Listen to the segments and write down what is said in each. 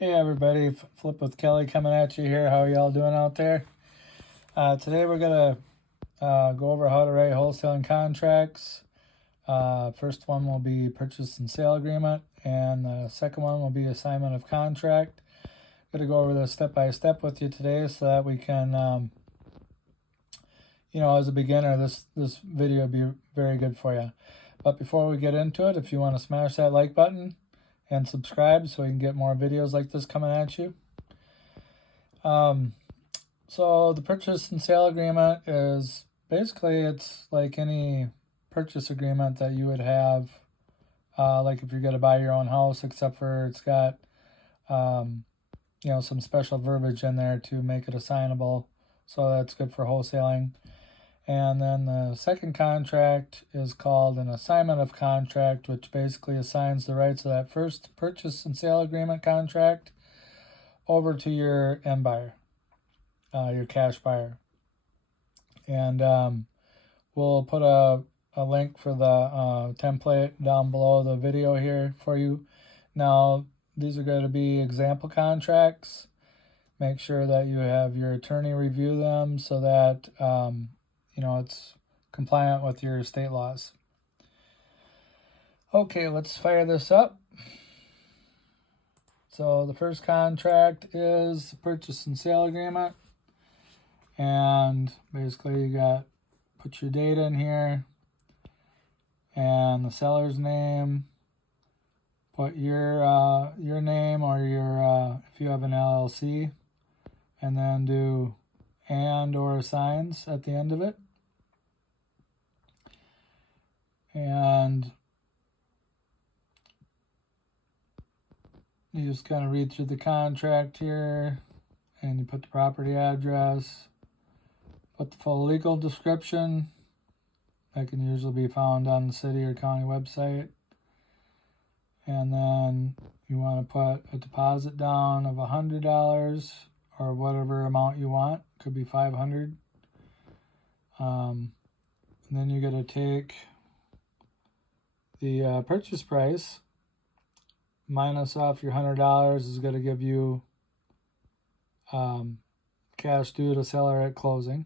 Hey everybody, Flip with Kelly coming at you here. How are y'all doing out there? Today we're going to go over how to write wholesaling contracts. First one will be purchase and sale agreement, and the second one will be assignment of contract. I'm going to go over this step by step with you today so that we can, as a beginner, this video will be very good for you. But before we get into it, if you want to smash that like button and subscribe so we can get more videos like this coming at you. So the purchase and sale agreement is basically, it's like any purchase agreement that you would have, like if you're going to buy your own house, except for it's got, some special verbiage in there to make it assignable. So that's good for wholesaling. And then the second contract is called an assignment of contract, which basically assigns the rights of that first purchase and sale agreement contract over to your end buyer, your cash buyer. And we'll put a link for the template down below the video here for you. Now, these are going to be example contracts. Make sure that you have your attorney review them so that it's compliant with your state laws. Okay, let's fire this up. So the first contract is the purchase and sale agreement. And basically you put your date in here and the seller's name. Put your name or your if you have an LLC, and then do and or assigns at the end of it. And you just kind of read through the contract here, and you put the property address, put the full legal description that can usually be found on the city or county website. And then you want to put a deposit down of $100 or whatever amount you want. Could be $500. And then you're going to take the purchase price minus off your $100 is going to give you cash due to seller at closing,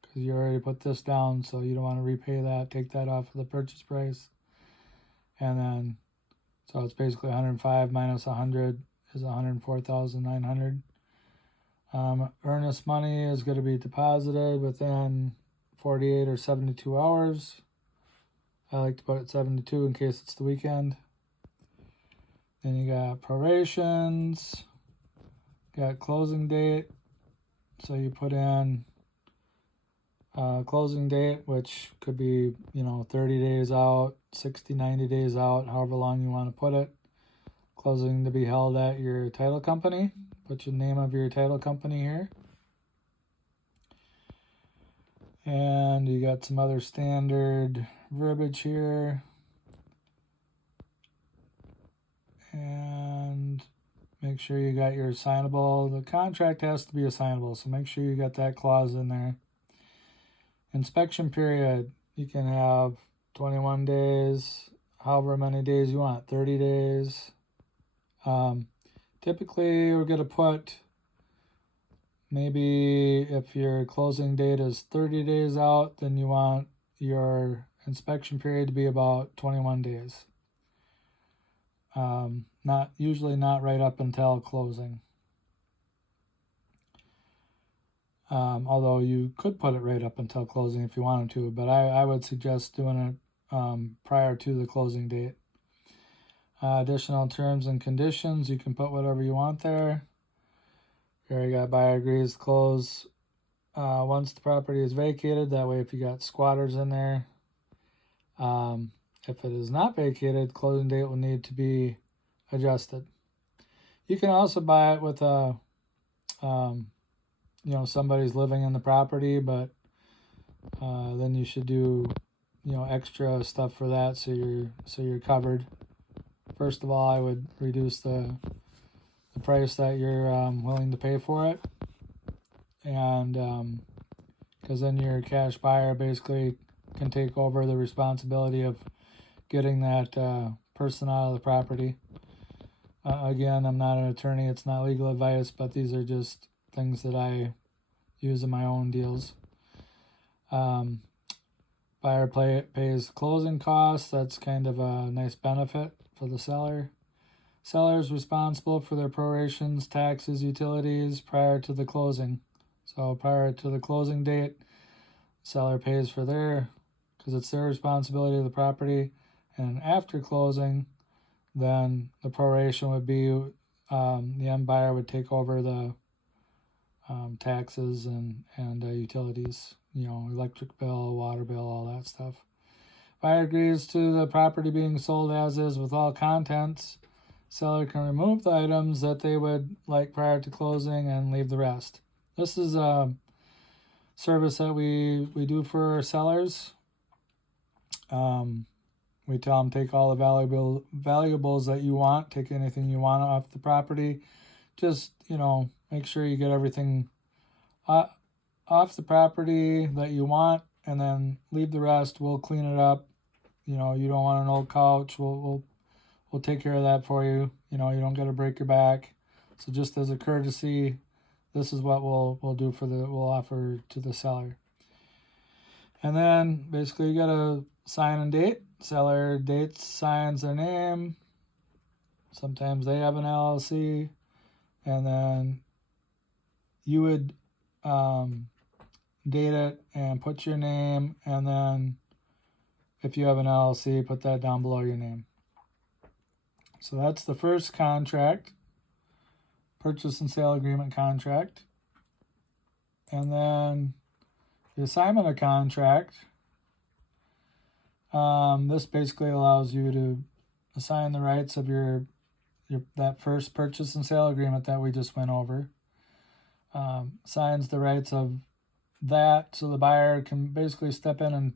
because you already put this down, so you don't want to repay that. Take that off of the purchase price. And then, so it's basically 105 minus 100 is 104,900. Earnest money is going to be deposited within 48 or 72 hours. I like to put it 72 in case it's the weekend. Then you got prorations, got closing date. So you put in closing date, which could be, 30 days out, 60, 90 days out, however long you want to put it. Closing to be held at your title company. Put your name of your title company here. And you got some other standard verbiage here. And make sure you got your assignable. The contract has to be assignable, so make sure you got that clause in there. Inspection period, you can have 21 days, however many days you want, 30 days. Typically, we're going to put, maybe if your closing date is 30 days out, then you want your inspection period to be about 21 days. Usually not right up until closing. Although you could put it right up until closing if you wanted to, but I would suggest doing it prior to the closing date. Additional terms and conditions, you can put whatever you want there. Here you got buyer agrees to close once the property is vacated. That way, if you got squatters in there, if it is not vacated, closing date will need to be adjusted. You can also buy it with somebody's living in the property, but then you should do, extra stuff for that so you're covered. First of all, I would reduce the price that you're willing to pay for it, and because then your cash buyer basically can take over the responsibility of getting that person out of the property. Again, I'm not an attorney, it's not legal advice, but these are just things that I use in my own deals. Buyer pays closing costs. That's kind of a nice benefit for the seller. Seller is responsible for their prorations, taxes, utilities prior to the closing. So prior to the closing date, seller pays for because it's their responsibility of the property. And after closing, then the proration would be the end buyer would take over the taxes and utilities, electric bill, water bill, all that stuff. Buyer agrees to the property being sold as is with all contents. Seller can remove the items that they would like prior to closing and leave the rest. This is a service that we do for our sellers. We tell them take all the valuables that you want, take anything you want off the property. Just, make sure you get everything off the property that you want, and then leave the rest. We'll clean it up. You don't want an old couch. We'll take care of that for you. You don't got to break your back. So just as a courtesy, this is what we'll do we'll offer to the seller. And then basically you got to sign and date. Seller dates, signs their name. Sometimes they have an LLC, and then you would date it and put your name, and then if you have an LLC, put that down below your name. So that's the first contract, purchase and sale agreement contract. And then the assignment of contract. This basically allows you to assign the rights of your that first purchase and sale agreement that we just went over. Signs the rights of that, so the buyer can basically step in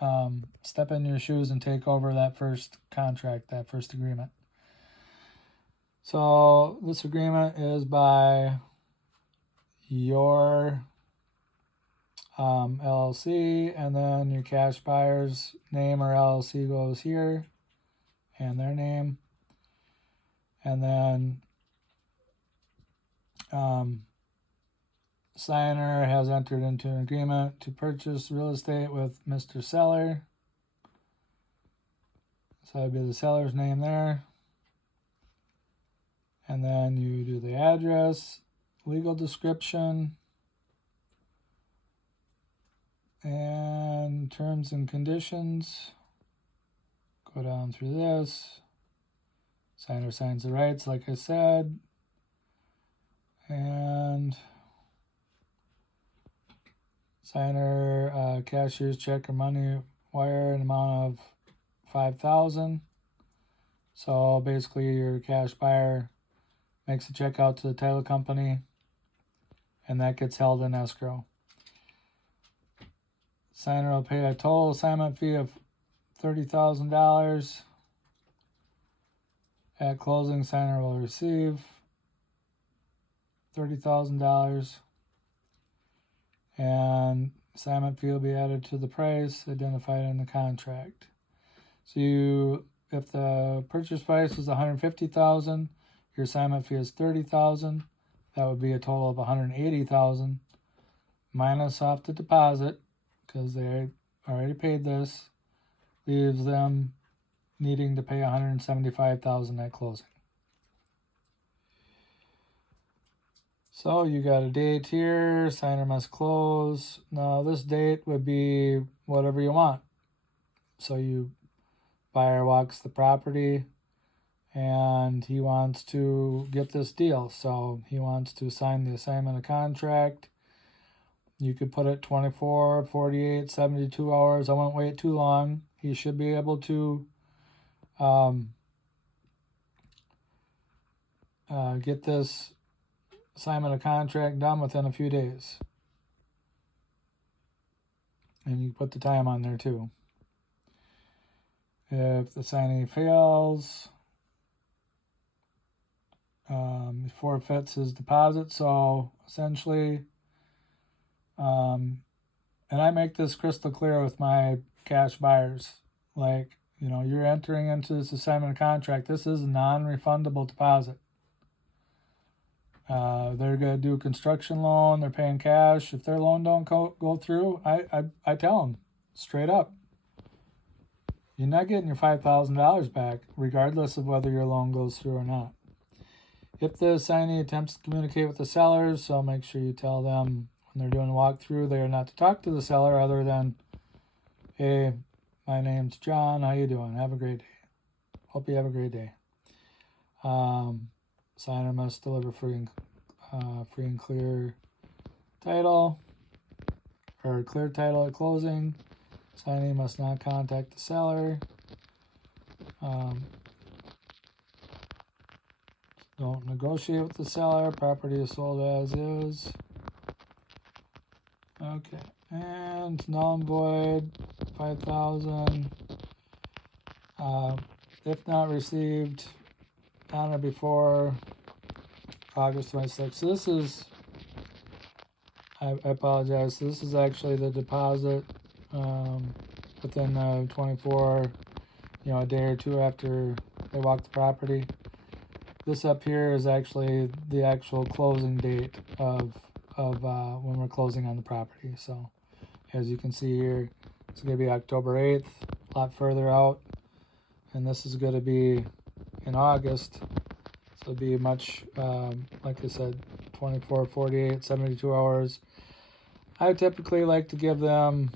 your shoes and take over that first contract, that first agreement. So this agreement is by your LLC, and then your cash buyer's name or LLC goes here, and their name, and then signer has entered into an agreement to purchase real estate with Mr. Seller. So that'd be the seller's name there. And then you do the address, legal description, and terms and conditions. Go down through this. Signer signs the rights, like I said. And signer cashier's check or money wire an amount of $5,000. So basically your cash buyer makes a check out to the title company, and that gets held in escrow. Signer will pay a total assignment fee of $30,000. At closing, signer will receive $30,000, and assignment fee will be added to the price identified in the contract. So if the purchase price is $150,000, your assignment fee is $30,000. That would be a total of $180,000 minus off the deposit, because they already paid this, leaves them needing to pay $175,000 at closing. So you got a date here, signer must close. Now this date would be whatever you want. So buyer walks the property and he wants to get this deal. So he wants to sign the assignment of contract. You could put it 24, 48, 72 hours. I won't wait too long. He should be able to get this assignment of contract done within a few days. And you put the time on there too. If the signee fails, he forfeits his deposit. So essentially, and I make this crystal clear with my cash buyers. Like, You know, you're entering into this assignment of contract. This is a non-refundable deposit. They're going to do a construction loan. They're paying cash. If their loan don't go through, I tell them straight up, you're not getting your $5,000 back, regardless of whether your loan goes through or not. If the assignee attempts to communicate with the sellers, so make sure you tell them when they're doing a walkthrough, they are not to talk to the seller other than, hey, my name's John. How you doing? Have a great day. Hope you have a great day. Signer must deliver free and clear title, or clear title at closing. Signee must not contact the seller. Don't negotiate with the seller. Property is sold as is. Okay, and null and void, 5,000. If not received on or before August 26th. So this is, I apologize. This is actually the deposit within 24, a day or two after they walk the property. This up here is actually the actual closing date of when we're closing on the property. So as you can see here, it's going to be October 8th, a lot further out. And this is going to be in August. So it'll be much, like I said, 24, 48, 72 hours. I typically like to give them,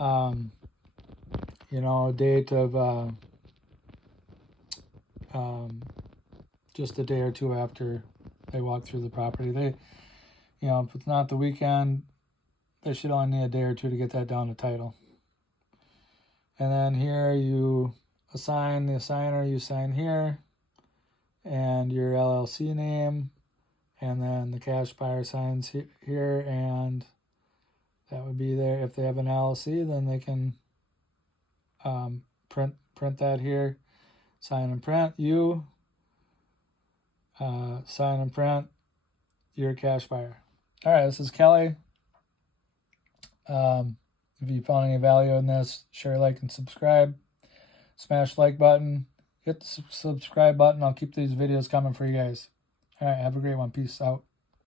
a date of just a day or two after they walk through the property. They, if it's not the weekend, they should only need a day or two to get that down to title. And then here you assign the assigner, you sign here, and your LLC name, and then the cash buyer signs here, and that would be there. If they have an LLC, then they can print that here, sign and print. You sign and print your cash buyer. All right, this is Kelly. If you found any value in this, share, like, and subscribe. Smash the like button. Hit the subscribe button. I'll keep these videos coming for you guys. All right, have a great one. Peace out.